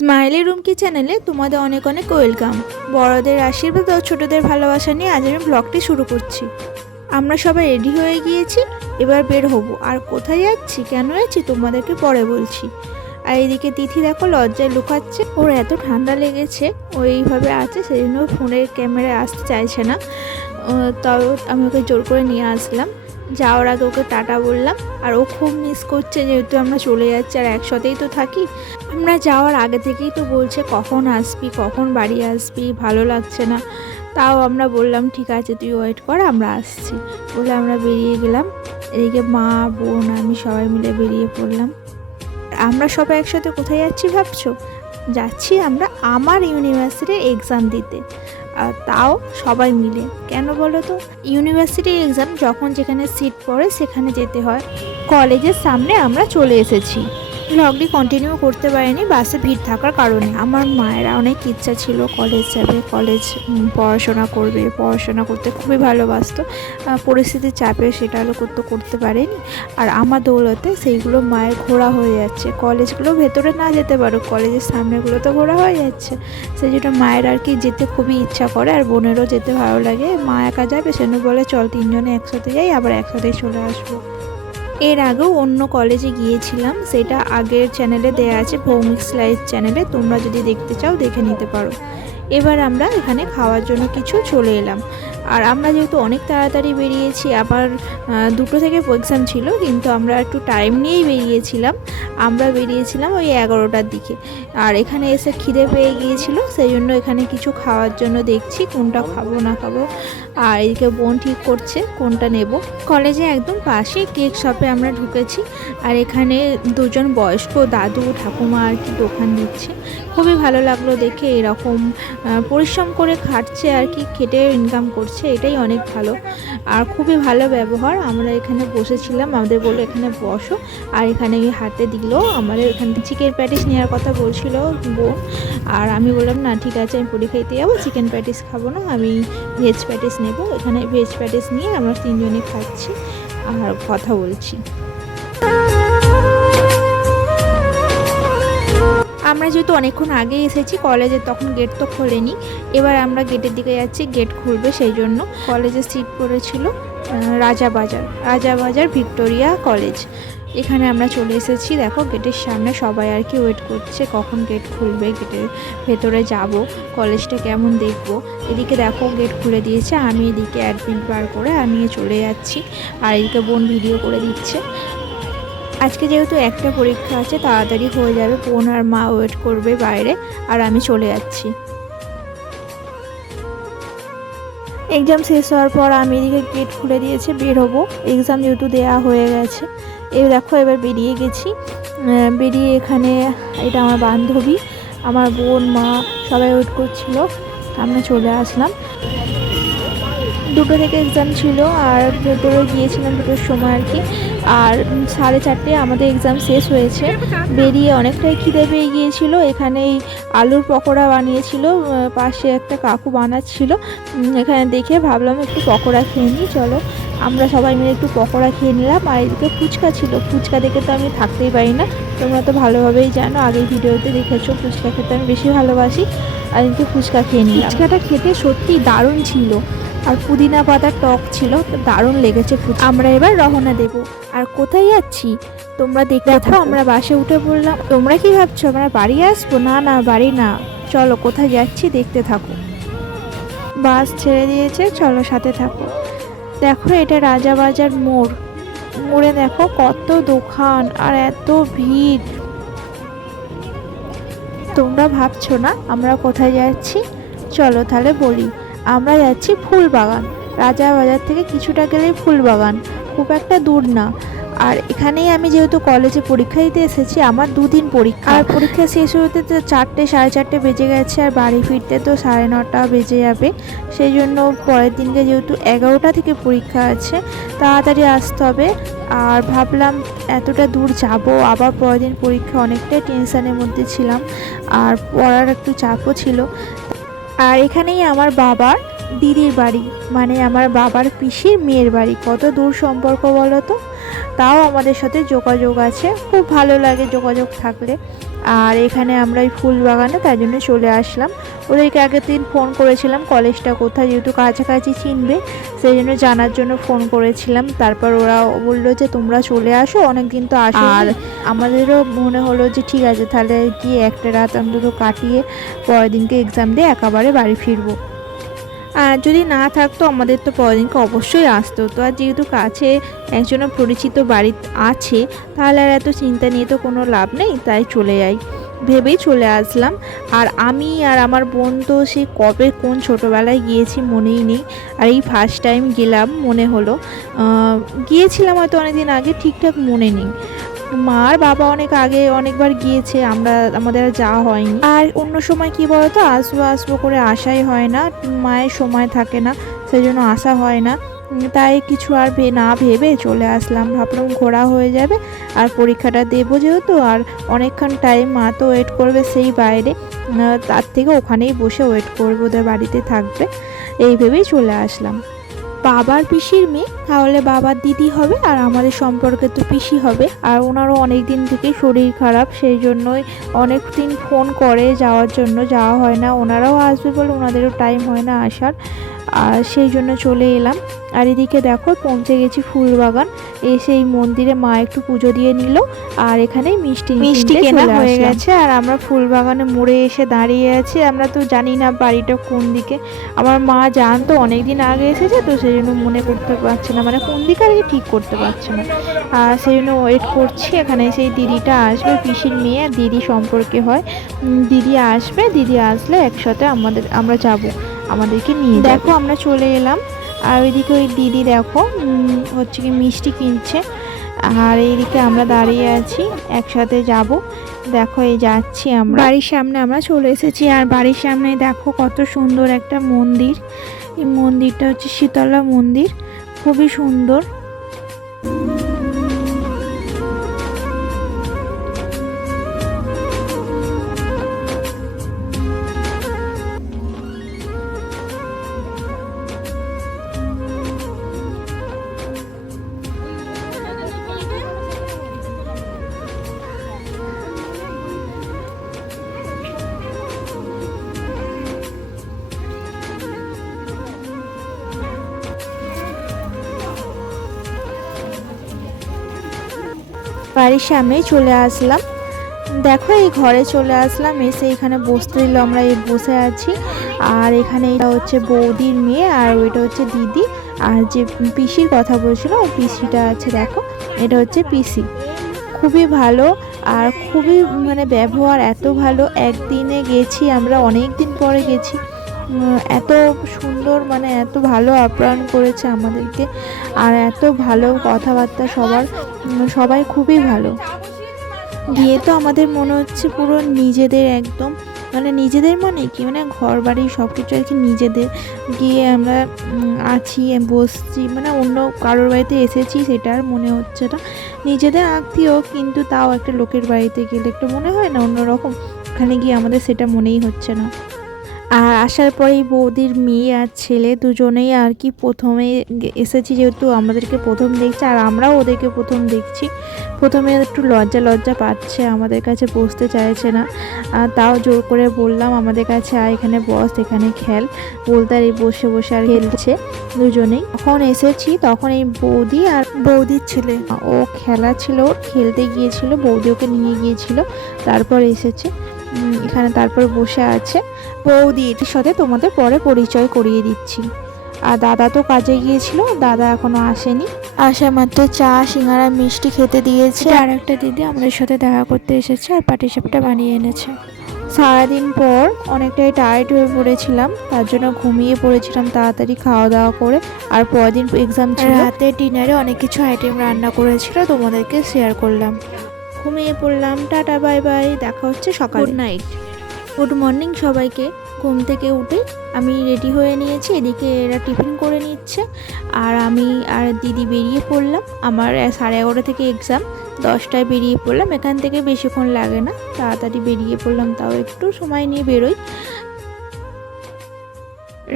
Smiley Rumki চ্যানেলে তোমাদের অনেক অনেক ওয়েলকাম। বড়দের আশীর্বাদ ও ছোটদের ভালোবাসা নিয়ে আজ আমি ব্লগটি শুরু করছি। আমরা সবাই রেডি হয়ে গিয়েছি, এবার বের হব। আর কোথায় যাচ্ছি, কেন যাচ্ছি তোমাদেরকে পরে বলছি। আর এদিকে তিথি দেখো লজ্জায় লুকাচ্ছে, ওর এত ঠান্ডা লেগেছে, ও এইভাবে আছে, সেই জন্য ফোনের ক্যামেরায় আসতে চাইছে না। তাও আমি ওকে জোর করে নিয়ে আসলাম। যাওয়ার আগে ওকে টাটা বললাম, আর ও খুব মিস করছে যেহেতু আমরা চলে যাচ্ছি আর একসাথেই তো থাকি। আমরা যাওয়ার আগে থেকেই তো বলছে কখন আসবি, কখন বাড়ি আসবি, ভালো লাগছে না। তাও আমরা বললাম ঠিক আছে তুই ওয়েট কর, আমরা আসছি বলে আমরা বেরিয়ে গেলাম। এদিকে মা, বোন, আমি সবাই মিলে বেরিয়ে পড়লাম। আমরা সবাই একসাথে কোথায় যাচ্ছি ভাবছো? যাচ্ছি আমরা আমার ইউনিভার্সিটির এক্সাম দিতে, আর তাও সবাই মিলে। কেন বলো তো? ইউনিভার্সিটির এক্সাম যখন যেখানে সিট পড়ে সেখানে যেতে হয়। কলেজের সামনে আমরা চলে এসেছি। ব্লগটি কন্টিনিউ করতে পারিনি বাসে ভিড় থাকার কারণে। আমার মায়ের অনেক ইচ্ছা ছিল কলেজ যাবে, কলেজ পড়াশোনা করবে, পড়াশোনা করতে খুবই ভালোবাসতো। পরিস্থিতির চাপে সেটা হলো করতে পারেনি। আর আমার দৌলতে সেইগুলো মায়ের ঘোরা হয়ে যাচ্ছে। কলেজগুলো ভেতরে না যেতে পারো, কলেজের সামনেগুলো তো ঘোরা হয়ে যাচ্ছে। সেই জন্য মায়ের আর কি যেতে খুবই ইচ্ছা করে, আর বোনেরও যেতে ভালো লাগে। মা একা যাবে, সেজন্য বলে চল তিনজনে একসাথে যাই, আবার একসাথেই চলে আসবো। এর আগেও অন্য কলেজে গিয়েছিলাম, সেটা আগের চ্যানেলে দেয়া আছে, ভৌমিক লাইফ চ্যানেলে, তোমরা যদি দেখতে চাও দেখে নিতে পারো। এবার আমরা এখানে খাওয়ার জন্য কিছু চলে এলাম। আর আমরা যেহেতু অনেক তাড়াতাড়ি বেরিয়েছি, আবার 2টো থেকে এক্সাম ছিল, কিন্তু আমরা একটু টাইম নিয়েই বেরিয়েছিলাম। আমরা বেরিয়েছিলাম ওই 11টার দিকে। আর এখানে এসে খিদে পেয়ে গিয়েছিল, সেই জন্য এখানে কিছু খাওয়ার জন্য দেখছি কোনটা খাবো না খাবো। আর এদিকে বোন ঠিক করছে কোনটা নেব। কলেজে একদম পাশে কেক শপে আমরা ঢুকেছি। আর এখানে দুজন বয়স্ক দাদু ঠাকুমা আর কি দোকান দিচ্ছে। খুবই ভালো লাগলো দেখে, এরকম পরিশ্রম করে খাটছে আর কি, খেটে ইনকাম করছে, এটাই অনেক ভালো। আর খুবই ভালো ব্যবহার। আমরা এখানে বসেছিলাম, আমাদের বললো এখানে বসো, আর এখানে হাতে দিল। আমাদের এখান থেকে চিকেন প্যাটিস নেওয়ার কথা বলছিল বোন, আর আমি বললাম না ঠিক আছে, আমি পুরি খাইতে যাবো, চিকেন প্যাটিস খাবো না, আমি ভেজ প্যাটিস নেব। এখানে ভেজ প্যাটিস নিয়ে আমরা তিনজনে খাচ্ছি আর কথা বলছি। আমরা যেহেতু অনেকক্ষণ আগে এসেছি কলেজে, তখন গেট তো খোলেনি। এবার আমরা গেটের দিকে যাচ্ছি, গেট খুলবে, সেই জন্য। কলেজের সিট পড়েছিল রাজাবাজার ভিক্টোরিয়া কলেজ। এখানে আমরা চলে এসেছি। দেখো গেটের সামনে সবাই আর কি ওয়েট করছে কখন গেট খুলবে, গেটের ভেতরে যাব, কলেজটা কেমন দেখব। এদিকে দেখো গেট খুলে দিয়েছে, আমি এদিকে অ্যাডমিট বার করে নিয়ে চলে যাচ্ছি, আর এদিকে বোন ভিডিও করে দিচ্ছে। আজকে যেহেতু একটা পরীক্ষা আছে, তাড়াতাড়ি হয়ে যাবে, বোন আর মা ওয়েট করবে বাইরে, আর আমি চলে যাচ্ছি। এক্সাম শেষ হওয়ার পর আমি এদিকে গেট খুলে দিয়েছে, বের হবো। এক্সাম যেহেতু দেওয়া হয়ে গেছে, এই দেখো এবার বেরিয়ে গেছি। বেরিয়ে এখানে, এটা আমার বান্ধবী, আমার বোন, মা সবাই ওয়েট করছিল, আমরা চলে আসলাম। 2টো থেকে এক্সাম ছিল, আর ভেতরে গিয়েছিলাম 2টোর সময় আর কি। আর 4:30 আমাদের এক্সাম শেষ হয়েছে। বেরিয়ে অনেকটাই খিদে পেয়ে গিয়েছিল। এখানেই আলুর পকোড়া বানিয়েছিল, পাশে একটা কাকু বানাচ্ছিল। এখানে দেখে ভাবলাম একটু পকোড়া খেয়ে নিই, চলো। আমরা সবাই মিলে একটু পকোড়া খেয়ে নিলাম। আর এদিকে ফুচকা ছিল, ফুচকা দেখে তো আমি থাকতেই পারি না, তোমরা তো ভালোভাবেই জানো, আগের ভিডিওতে দেখেছো ফুচকা খেতে আমি বেশি ভালোবাসি। আর এদিকে ফুচকা খেয়ে নিলাম। ফুচকাটা খেতে সত্যি দারুণ ছিল, আর পুদিনা পাতার টক ছিল, দারুণ লেগেছে। আমরা এবার রওনা দেব। আর কোথায় যাচ্ছি তোমরা দেখতে থাকো। আমরা বাসে উঠে পড়লাম। তোমরা কি ভাবছো আমরা বাড়ি আসবো? না না, বাড়ি না, চলো কোথায় যাচ্ছি দেখতে থাকো। বাস ছেড়ে দিয়েছে, চলো সাথে থাকো। দেখো এটা রাজাবাজার মোড়। মোড়ে দেখো কত দোকান আর এত ভিড়। তোমরা ভাবছো না আমরা কোথায় যাচ্ছি? চলো তাহলে বলি। আমরা যাচ্ছি ফুলবাগান। রাজাবাজার থেকে কিছুটা গেলেই ফুলবাগান, খুব একটা দূর না। আর এখানেই আমি যেহেতু কলেজে পরীক্ষা দিতে এসেছি, আমার 2 দিন পরীক্ষা, আর পরীক্ষা শেষ হতে তো 4টে 4:30 বেজে গেছে, আর বাড়ি ফিরতে তো 9:30 বেজে যাবে। সেই জন্য পরের দিনকে যেহেতু 11টা থেকে পরীক্ষা আছে, তাড়াতাড়ি আসতে হবে। আর ভাবলাম এতটা দূর যাব, আবার পরের দিন পরীক্ষা, অনেকটাই টেনশানের মধ্যে ছিলাম, আর পড়ার একটু চাপও ছিল। আর এখানেই আমার বাবার দিদির বাড়ি, মানে আমার বাবার পিসির মেয়ের বাড়ি। কত দূর সম্পর্ক বলো তো, তাও আমাদের সাথে যোগাযোগ আছে, খুব ভালো লাগে যোগাযোগ থাকলে। আর এখানে আমরা এই ফুল বাগানে তাই জন্য চলে আসলাম। ওদেরকে আগের দিন ফোন করেছিলাম কলেজটা কোথায়, যেহেতু কাছাকাছি চিনবে সেই জন্য জানার জন্য ফোন করেছিলাম। তারপর ওরা বললো যে তোমরা চলে আসো, অনেক দিন তো আসো। আর আমাদেরও মনে হলো যে ঠিক আছে তাহলে গিয়ে একটা রাত অন্তত কাটিয়ে পরের দিনকে এক্সাম দিয়ে একেবারে বাড়ি ফিরবো। আর যদি না থাকতো আমাদের তো পরের দিনকে অবশ্যই আসতে হতো। আর যেহেতু কাছে একজনের পরিচিত বাড়ি আছে তাহলে আর এত চিন্তা নিয়ে তো কোনো লাভ নেই, তাই চলে যাই ভেবেই চলে আসলাম। আর আমি আর আমার বোন তো সে কবে কোন ছোটোবেলায় গিয়েছি মনেই নেই, আর এই ফার্স্ট টাইম গেলাম মনে হলো। গিয়েছিলাম হয়তো অনেকদিন আগে, ঠিকঠাক মনে নেই। মা আর বাবা অনেক আগে অনেকবার গিয়েছে, আমাদের আর যাওয়া হয়নি। আর অন্য সময় কি বলতো আসবো আসবো করে আসাই হয় না, মায়ের সময় থাকে না, সেই জন্য আসা হয় না। তাই কিছু আর না ভেবে চলে আসলাম, ভাবলাম ঘোরা হয়ে যাবে। আর পরীক্ষাটা দেবো যেহেতু, আর অনেকক্ষণ টাইম মা তো ওয়েট করবে সেই বাইরে, তার থেকে ওখানেই বসে ওয়েট করবো, ওদের বাড়িতে থাকবে, এই ভেবেই চলে আসলাম। বাবার পিসির মেয়ে, তাহলে বাবার দিদি হবে, আর আমাদের সম্পর্কে তো পিসি হবে। আর ওনারও অনেক দিন থেকেই শরীর খারাপ, সেই জন্যই অনেক দিন ফোন করে যাওয়ার জন্য, যাওয়া হয় না। ওনারাও আসবে বলে ওনাদেরও টাইম হয় না আসার, আর সেই জন্য চলে এলাম। আর এদিকে দেখো পৌঁছে গেছি ফুলবাগান। এসে এই মন্দিরে মা একটু পুজো দিয়ে নিল, আর এখানে মিষ্টি কেনা হয়ে গেছে। আর আমরা ফুলবাগানে মোড়ে এসে দাঁড়িয়ে আছি। আমরা তো জানি না বাড়িটা কোন দিকে, আমার মা জানতো অনেক দিন আগে এসেছে তো সেই জন্য মনে করতে পারছে না, মানে কোন দিকে আর কি ঠিক করতে পারছে না। আর সেই জন্য ওয়েট করছি, এখানে সেই দিদিটা আসবে, পিসির মেয়ে দিদি সম্পর্কে হয়। দিদি আসবে, দিদি আসলে একসাথে আমরা যাব, আমাদেরকে নিয়ে। দেখো আমরা চলে এলাম, আর ওইদিকে ওই দিদি দেখো হচ্ছে কি মিষ্টি কিনছে, আর এইদিকে আমরা দাঁড়িয়ে আছি, একসাথে যাব। দেখো এই যাচ্ছি আমরা, বাড়ির সামনে আমরা চলে এসেছি। আর বাড়ির সামনে দেখো কত সুন্দর একটা মন্দির, এই মন্দিরটা হচ্ছে শীতলা মন্দির, খুবই সুন্দর। বাড়ির সামনেই চলে আসলাম, দেখো এই ঘরে চলে আসলাম, এসে এখানে বসতে দিল, আমরা এই বসে আছি। আর এখানে এটা হচ্ছে বৌদির মেয়ে, আর ওইটা হচ্ছে দিদি। আর যে পিসির কথা বলছিল ওই পিসিটা আছে, দেখো এটা হচ্ছে পিসি, খুবই ভালো। আর খুবই মানে ব্যবহার এত ভালো, একদিনে গেছি আমরা, অনেক দিন পরে গেছি, এত সুন্দর মানে এত ভালো আপ্যায়ন করেছে আমাদেরকে, আর এত ভালো কথাবার্তা সবাই খুবই ভালো। গিয়ে তো আমাদের মনে হচ্ছে পুরো নিজেদের, একদম মানে নিজেদের মানে কি মানে ঘর বাড়ি সব কিছু আর কি নিজেদের। গিয়ে আমরা আছি বসছি, মানে অন্য কারোর বাড়িতে এসেছি সেটা আর মনে হচ্ছে না, নিজেদের আত্মীয় কিন্তু তাও একটা লোকের বাড়িতে গেলে একটু মনে হয় না অন্যরকম, ওখানে গিয়ে আমাদের সেটা মনেই হচ্ছে না। আর আসার পরেই বৌদির মেয়ে আর ছেলে দুজনেই আর কি প্রথমে এসেছি, যেহেতু আমাদেরকে প্রথম দেখছে আর আমরাও ওদেরকে প্রথম দেখছি, প্রথমে একটু লজ্জা পাচ্ছে, আমাদের কাছে বসতে চাইছে না। তাও জোর করে বললাম আমাদের কাছে এখানে বস, এখানে খেল, বলতে আর এই বসে বসে আর খেলছে দুজনেই। যখন এসেছি তখন এই বৌদি আর বৌদির ছেলে, ও খেলা ছিল, ওর খেলতে গিয়েছিল, বৌদি ওকে নিয়ে গিয়েছিল, তারপর এসেছে এখানে, তারপর বসে আছে। বৌদির সাথে তোমাদের পরে পরিচয় করিয়ে দিচ্ছি। আর দাদা তো কাজে গিয়েছিল, দাদা এখনো আসেনি, আসা মাত্র চা সিঙ্গারা মিষ্টি খেতে দিয়েছে। আর একটা দিদি আমাদের সাথে দেখা করতে এসেছে আর পাটিসাপটা বানিয়ে এনেছে। সারাদিন পর অনেকটাই টায়ার্ড হয়ে পড়েছিলাম, তার জন্য ঘুমিয়ে পড়েছিলাম তাড়াতাড়ি খাওয়া দাওয়া করে। আর পরের দিন এক্সাম ছিল, রাতে ডিনারে অনেক কিছু আইটেম রান্না করেছিল, তোমাদেরকে শেয়ার করলাম। ঘুমিয়ে পড়লাম, টাটা বাই বাই, দেখা হচ্ছে সকালে। গুড নাইট, গুড মর্নিং সবাইকে। ঘুম থেকে উঠে আমি রেডি হয়ে নিয়েছি, এদিকে এরা টিফিন করে নিচ্ছে, আর আমি আর দিদি বেরিয়ে পড়লাম। আমার 11:30 থেকে এক্সাম, 10টায় বেরিয়ে পড়লাম, এখান থেকে বেশিক্ষণ লাগে না, তাড়াতাড়ি বেরিয়ে পড়লাম, তাও একটু সময় নিয়ে বেরোই।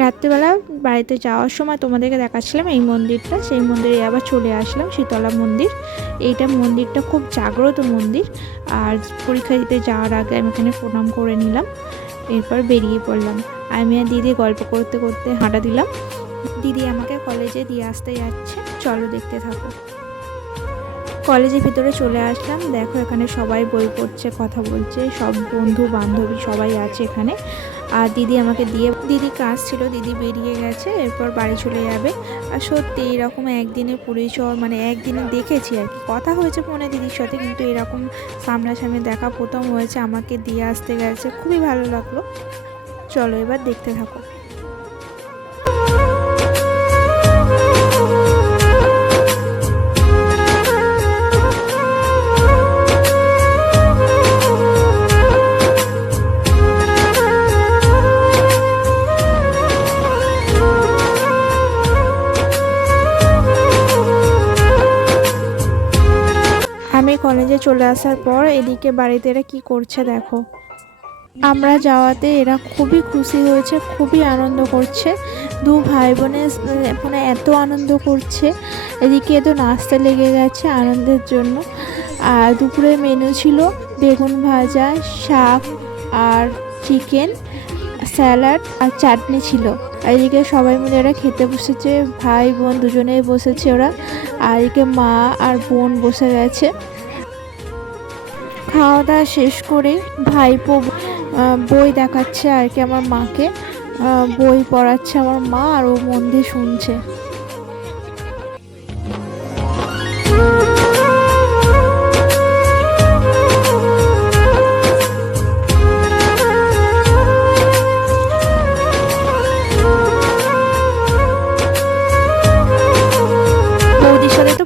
রাত্রিবেলা বাড়িতে যাওয়ার সময় তোমাদেরকে দেখাচ্ছিলাম এই মন্দিরটা, সেই মন্দিরে আবার চলে আসলাম, শীতলা মন্দির। এইটা মন্দিরটা খুব জাগ্রত মন্দির। আর পরীক্ষা দিতে যাওয়ার আগে আমি এখানে প্রণাম করে নিলাম, এরপর বেরিয়ে পড়লাম। আমি আর দিদি গল্প করতে করতে হাঁটা দিলাম। দিদি আমাকে কলেজে দিয়ে আসতে যাচ্ছে, চলো দেখতে থাকো। কলেজের ভিতরে চলে আসলাম। দেখো এখানে সবাই বই পড়ছে, কথা বলছে, সব বন্ধু বান্ধবী সবাই আছে এখানে। আর দিদি আমাকে দিয়ে, দিদি কাজ ছিল, দিদি বেরিয়ে গেছে, এরপর বাড়ি চলে যাবে। আর সত্যি এরকম একদিনে পরিচয়, মানে একদিনে দেখেছি আর কি, কথা হয়েছে ফোনে দিদির সাথে, কিন্তু এরকম সামনাসামনি দেখা প্রথম হয়েছে। আমাকে দিয়ে আসতে গেছে, খুবই ভালো লাগলো। চলো এবার দেখতে থাকো। আমি কলেজে চলে আসার পর এদিকে বাড়িতে এরা কী করছে দেখো। আমরা যাওয়াতে এরা খুবই খুশি হয়েছে, খুবই আনন্দ করছে। দু ভাই বোনের মানে এত আনন্দ করছে, এদিকে তো নাচতে লেগে গেছে আনন্দের জন্য। আর দুপুরের মেনু ছিল বেগুন ভাজা, শাক আর চিকেন, স্যালাড আর চাটনি ছিল। আর এদিকে সবাই মিলে এরা খেতে বসেছে, ভাই বোন দুজনেই বসেছে ওরা। আর এদিকে মা আর বোন বসে গেছে। খাওয়া দাওয়া শেষ করে ভাইপো বই দেখাচ্ছে আর কি আমার মাকে, বই পড়াচ্ছে আমার মা, আর ও মন দিয়ে শুনছে।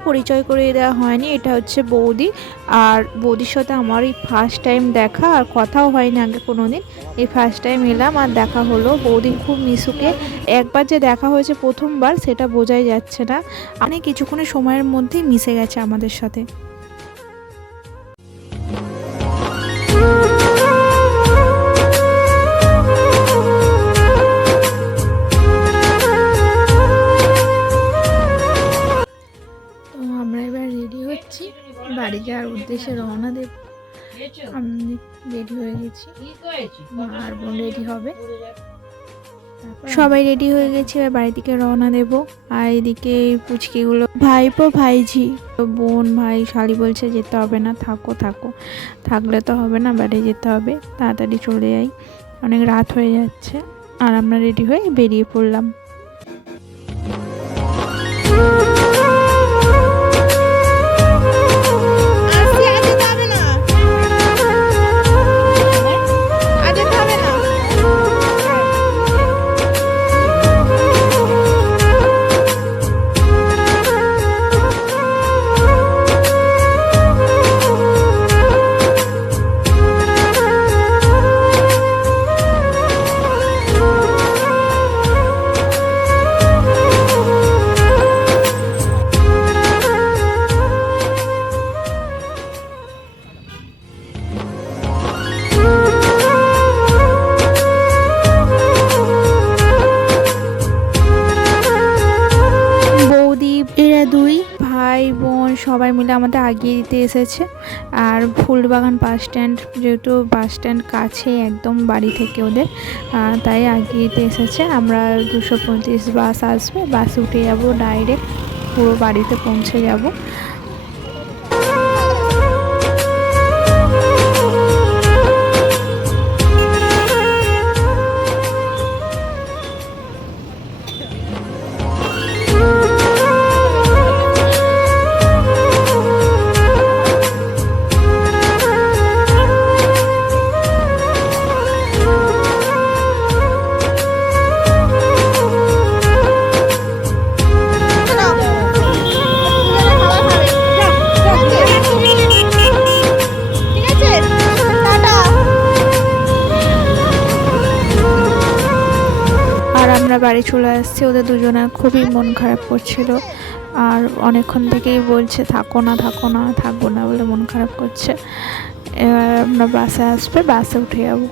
পরিচয় করিয়ে দেওয়া হয়নি, এটা হচ্ছে বৌদি। আর বৌদির সাথে আমার এই ফার্স্ট টাইম দেখা, আর কথাও হয়নি আগে কোনোদিন, এই ফার্স্ট টাইম এলাম আর দেখা হলো। বৌদি খুব মিশুকে, একবার যে দেখা হয়েছে প্রথমবার সেটা বোঝাই যাচ্ছে না, মানে কিছুক্ষণের সময়ের মধ্যেই মিশে গেছে আমাদের সাথে। বাড়ি যাওয়ার উদ্দেশ্যে রওনা দেব। আমি রেডি হয়ে গেছি, আর বোন রেডি হবে, সবাই রেডি হয়ে গেছে, এবার বাড়ি থেকে রওনা দেব। আর এদিকে পুচকিগুলো ভাইপো ভাইঝি, বোন ভাই শালি বলছে যেতে হবে না, থাকো থাকো, থাকলে তো হবে না, বাড়ি যেতে হবে, তাড়াতাড়ি চলে যাই, অনেক রাত হয়ে যাচ্ছে। আর আমরা রেডি হয়ে বেরিয়ে পড়লাম। সবাই মিলে আমাদের আগিয়ে দিতে এসেছে। আর ফুলবাগান বাস স্ট্যান্ড, যেহেতু বাস স্ট্যান্ড কাছে একদম বাড়ি থেকে ওদের, তাই আগিয়ে দিতে এসেছে। আমরা 235 বাস আসবে, বাসে উঠে যাব, ডাইরেক্ট পুরো বাড়িতে পৌঁছে যাব। আমরা বাড়ি চলে আসছি। ওদের দুজনের খুবই মন খারাপ করছিল, আর অনেকক্ষণ থেকেই বলছে থাকো না থাকো না, থাকবো না বলে মন খারাপ করছে। এবার আমরা বাসে আসবে, বাসে উঠে যাবো।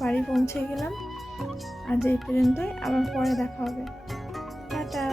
বাড়ি পৌঁছে গেলাম। আজ এই পর্যন্তই, আবার পরে দেখা হবে। টাটা।